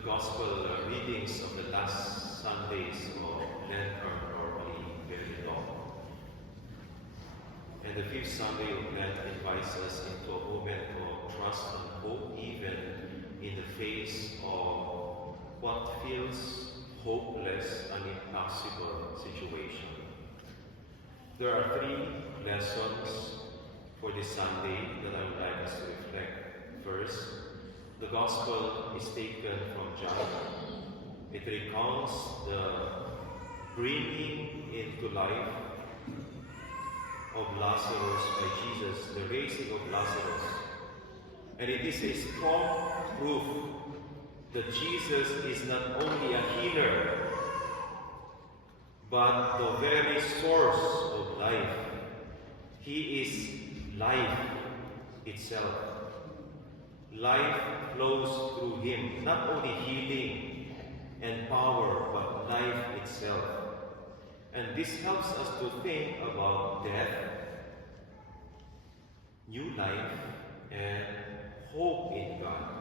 The Gospel readings of the last Sundays of Lent are normally very long. And the fifth Sunday of Lent invites us into a moment of trust and hope, even in the face of what feels hopeless and impossible situation. There are three lessons for this Sunday that I would like us to reflect. First, the Gospel is taken from John. It recounts the bringing into life of Lazarus by Jesus, the raising of Lazarus. And it is a strong proof that Jesus is not only a healer, but the very source of life. He is life itself. Life flows through him, not only healing and power, but life itself. And this helps us to think about death, new life, and hope in God.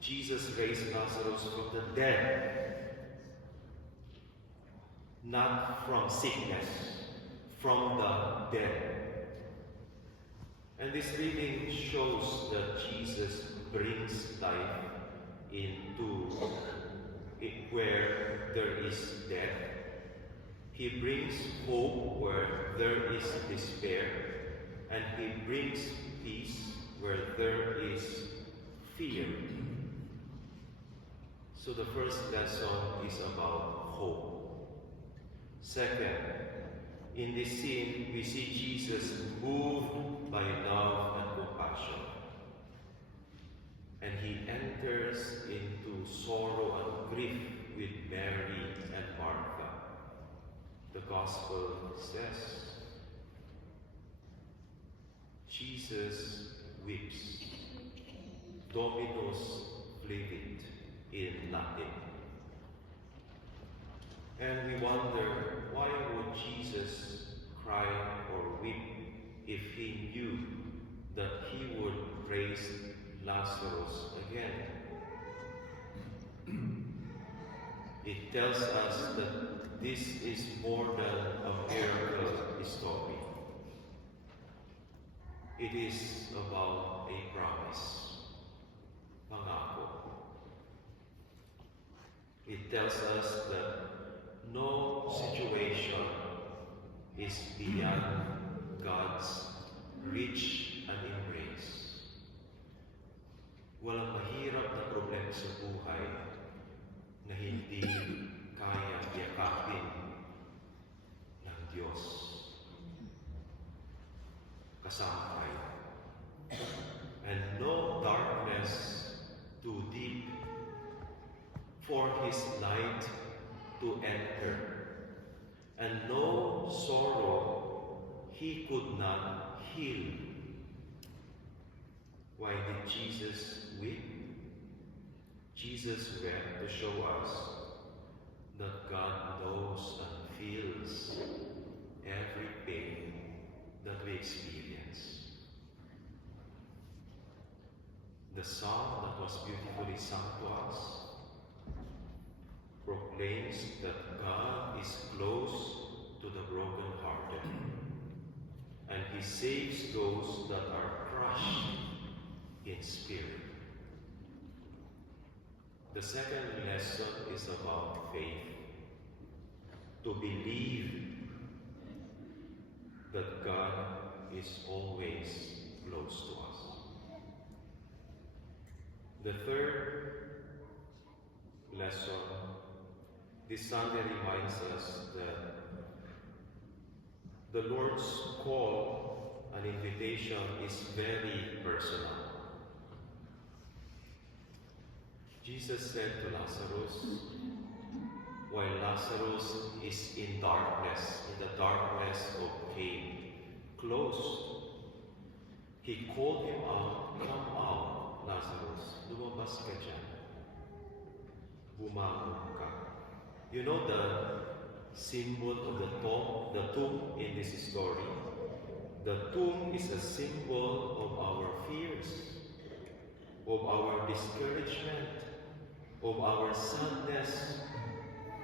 Jesus raised Lazarus from the dead, not from sickness, from the dead. And this reading shows that Jesus brings life into it where there is death. He brings hope where there is despair. And he brings peace where there is fear. So the first lesson is about hope. Second, in this scene, we see Jesus moved by love and compassion. And he enters into sorrow and grief with Mary and Martha. The Gospel says, Jesus weeps. Dominus flevit in Latin. And we wonder, why would Jesus cry or weep if he knew that he would raise Lazarus again? It tells us that this is more than a miracle story. It is about a promise, pangako. It tells us that no situation is beyond God's reach and embrace. Walang mahirap na problema sa buhay na hindi kaya yakapin ng Diyos. Kasama tayo. And no darkness too deep for His light to enter, and no sorrow He could not heal. Why did Jesus weep? Jesus wept to show us that God knows and feels every pain that we experience. The song that was beautifully sung to us proclaims that God is close to the brokenhearted, and He saves those that are crushed in spirit. The second lesson is about faith. To believe that God is always close to us. The third lesson, this Sunday reminds us that the Lord's call and invitation is very personal. Jesus said to Lazarus, while Lazarus is in darkness, in the darkness of pain, closed, He called him out, "Come out, Lazarus, lumabas ka dyan. Bumangon ka." You know the symbol of the tomb in this story? The tomb is a symbol of our fears, of our discouragement, of our sadness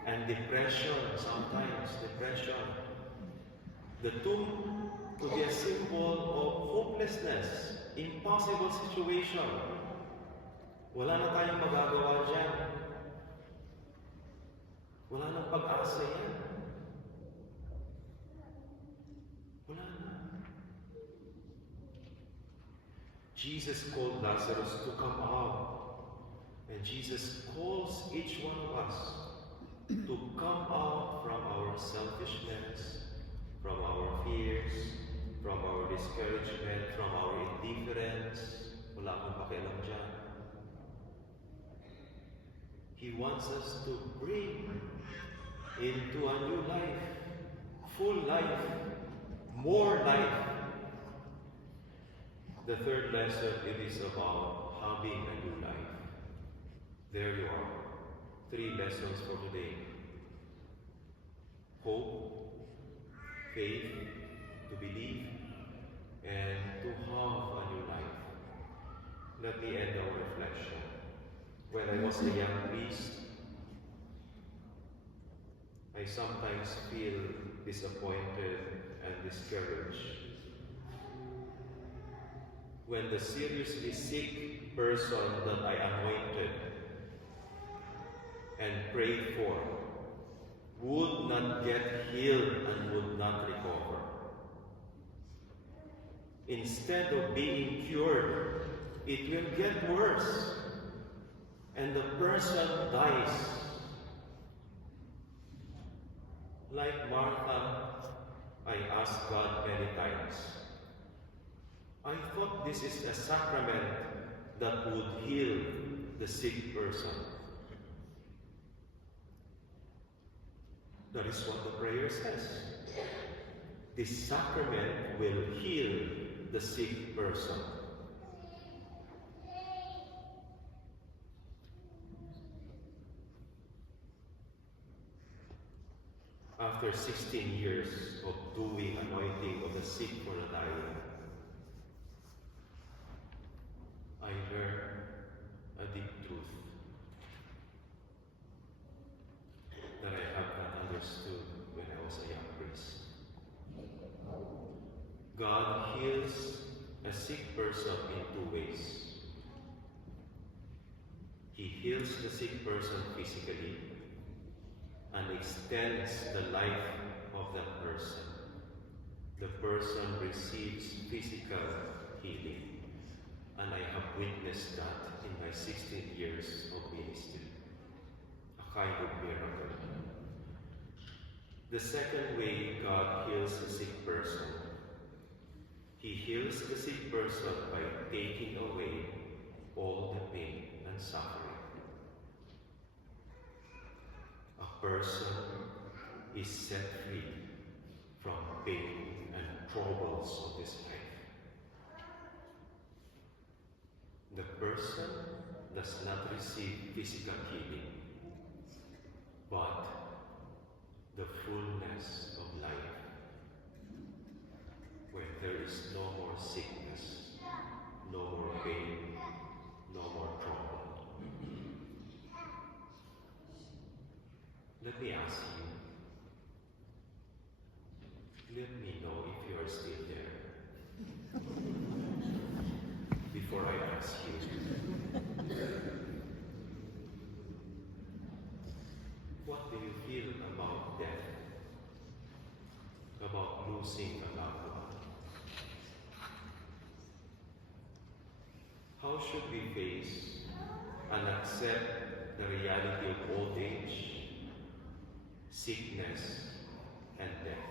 and depression, sometimes depression. The tomb could be a symbol of hopelessness, impossible situation. Wala na tayong magagawa dyan. Wala nang pag-asa yan. Wala na. Jesus called Lazarus to come out. And Jesus calls each one of us to come out from our selfishness, from our fears, from our discouragement, from our indifference. Wala akong pakialam dyan. He wants us to bring into a new life, full life, more life. The third lesson, it is about having a new life. There you are. 3 lessons for today. Hope, faith, to believe, and to have a new life. Let me end our reflection. When I was a young priest, I sometimes feel disappointed and discouraged when the seriously sick person that I anointed and prayed for would not get healed and would not recover. Instead of being cured, it will get worse, and the person dies. Like Martha, I asked God many times, I thought this is a sacrament that would heal the sick person. That is what the prayer says. This sacrament will heal the sick person. After 16 years of doing anointing of the sick for the dying, I learned a deep truth that I have not understood when I was a young priest. God heals a sick person in 2 ways. He heals the sick person physically and extends the life of that person. The person receives physical healing. And I have witnessed that in my 16 years of ministry. A kind of miracle. The second way God heals the sick person, He heals the sick person by taking away all the pain and suffering. A person is set free from pain and troubles of this life. The person does not receive physical healing, but the fullness of life, where there is no more sickness, no more pain, no more trouble. Let me ask you, let me know if you are still there. Before I ask you, what do you feel about death? About losing a loved one? How should we face and accept the reality of old age, sickness, and death?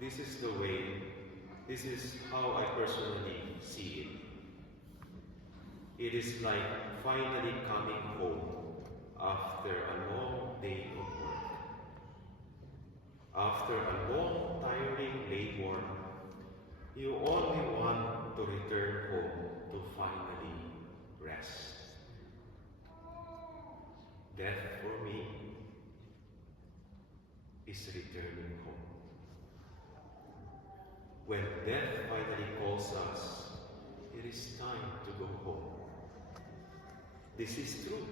This is how I personally see it. It is like finally coming home after a long day of work. After a long, tiring labor, you only want to return home to finally rest. Death for me is returning home. When death finally calls us, it is time to go home. This is true.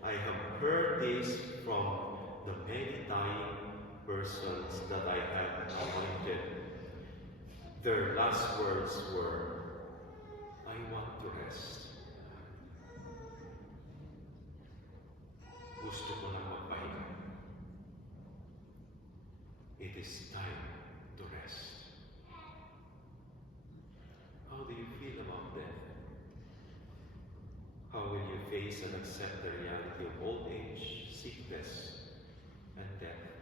I have heard this from the many dying persons that I have anointed. Their last words were, I want to rest. Gusto ko lang magpahinga. It is time to rest. How do you feel about death? How will you face and accept the reality of old age, sickness, and death?